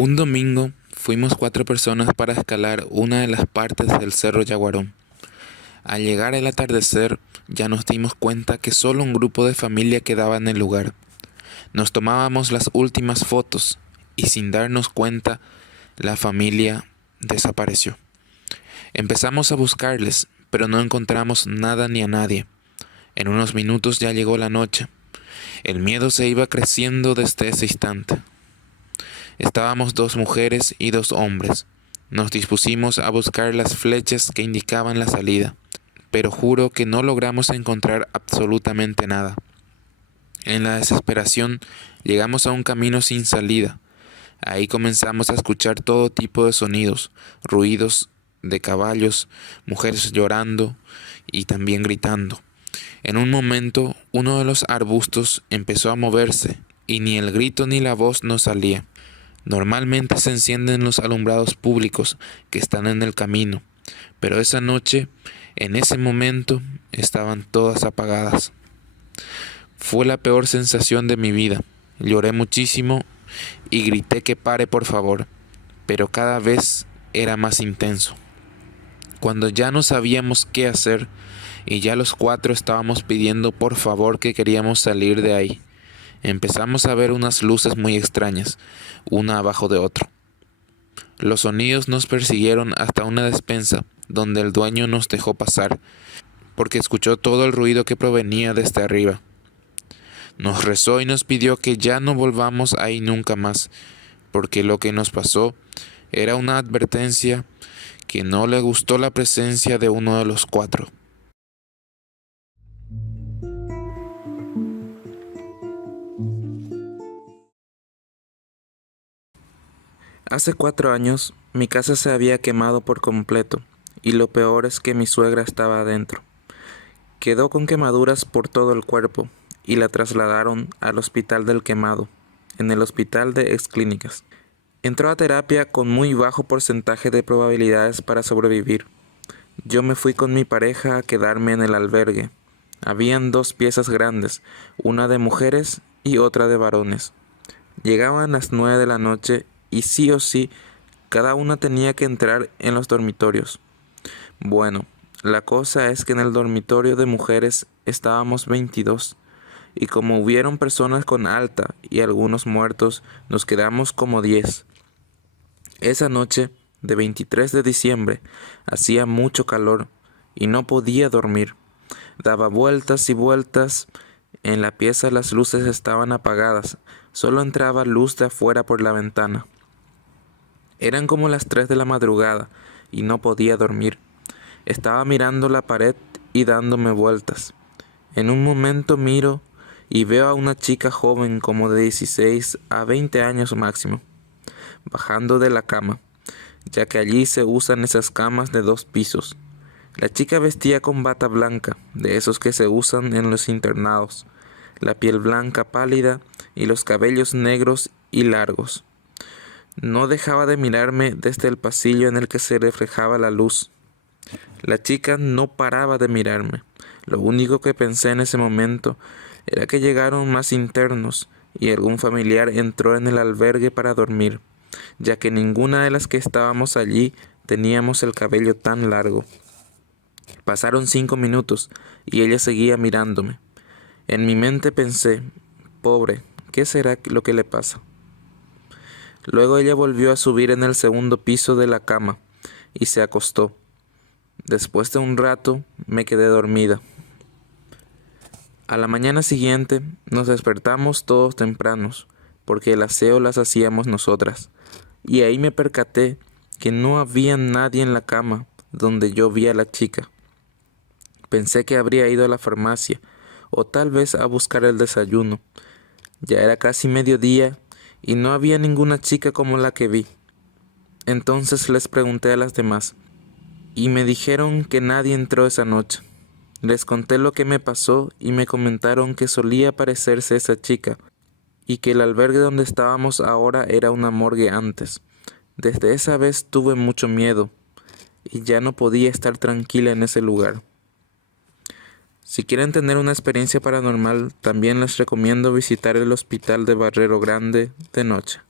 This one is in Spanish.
Un domingo fuimos 4 personas para escalar una de las partes del Cerro Yaguarón. Al llegar el atardecer, ya nos dimos cuenta que solo un grupo de familia quedaba en el lugar. Nos tomábamos las últimas fotos y sin darnos cuenta, la familia desapareció. Empezamos a buscarles, pero no encontramos nada ni a nadie. En unos minutos ya llegó la noche. El miedo se iba creciendo desde ese instante. Estábamos 2 mujeres y 2 hombres. Nos dispusimos a buscar las flechas que indicaban la salida, pero juro que no logramos encontrar absolutamente nada. En la desesperación llegamos a un camino sin salida. Ahí comenzamos a escuchar todo tipo de sonidos, ruidos de caballos, mujeres llorando y también gritando. En un momento, uno de los arbustos empezó a moverse y ni el grito ni la voz nos salía. Normalmente se encienden los alumbrados públicos que están en el camino, pero esa noche, en ese momento, estaban todas apagadas. Fue la peor sensación de mi vida. Lloré muchísimo y grité que pare por favor, pero cada vez era más intenso. Cuando ya no sabíamos qué hacer y ya los 4 estábamos pidiendo por favor que queríamos salir de ahí, empezamos a ver unas luces muy extrañas, una abajo de otra. Los sonidos nos persiguieron hasta una despensa, donde el dueño nos dejó pasar, porque escuchó todo el ruido que provenía desde arriba. Nos rezó y nos pidió que ya no volvamos ahí nunca más, porque lo que nos pasó era una advertencia que no le gustó la presencia de uno de los 4. Hace 4 años, mi casa se había quemado por completo, y lo peor es que mi suegra estaba adentro. Quedó con quemaduras por todo el cuerpo, y la trasladaron al hospital del quemado, en el hospital de exclínicas. Entró a terapia con muy bajo porcentaje de probabilidades para sobrevivir. Yo me fui con mi pareja a quedarme en el albergue. Habían 2 piezas grandes, una de mujeres y otra de varones. Llegaban las 9 de la noche y sí o sí, cada una tenía que entrar en los dormitorios. Bueno, la cosa es que en el dormitorio de mujeres estábamos 22, y como hubieron personas con alta y algunos muertos, nos quedamos como 10. Esa noche, de 23 de diciembre, hacía mucho calor y no podía dormir. Daba vueltas y vueltas. En la pieza las luces estaban apagadas, solo entraba luz de afuera por la ventana. Eran como las 3 de la madrugada y no podía dormir. Estaba mirando la pared y dándome vueltas. En un momento miro y veo a una chica joven como de 16 a 20 años máximo, bajando de la cama, ya que allí se usan esas camas de 2 pisos. La chica vestía con bata blanca, de esos que se usan en los internados, la piel blanca pálida y los cabellos negros y largos. No dejaba de mirarme desde el pasillo en el que se reflejaba la luz. La chica no paraba de mirarme. Lo único que pensé en ese momento era que llegaron más internos y algún familiar entró en el albergue para dormir, ya que ninguna de las que estábamos allí teníamos el cabello tan largo. Pasaron 5 minutos y ella seguía mirándome. En mi mente pensé, pobre, ¿qué será lo que le pasa? Luego ella volvió a subir en el segundo piso de la cama y se acostó. Después de un rato me quedé dormida. A la mañana siguiente nos despertamos todos tempranos, porque el aseo las hacíamos nosotras, y ahí me percaté que no había nadie en la cama donde yo vi a la chica. Pensé que habría ido a la farmacia, o tal vez a buscar el desayuno. Ya era casi mediodía y no había ninguna chica como la que vi. Entonces les pregunté a las demás, y me dijeron que nadie entró esa noche. Les conté lo que me pasó y me comentaron que solía parecerse esa chica, y que el albergue donde estábamos ahora era una morgue antes. Desde esa vez tuve mucho miedo, y ya no podía estar tranquila en ese lugar. Si quieren tener una experiencia paranormal, también les recomiendo visitar el hospital de Barrero Grande de noche.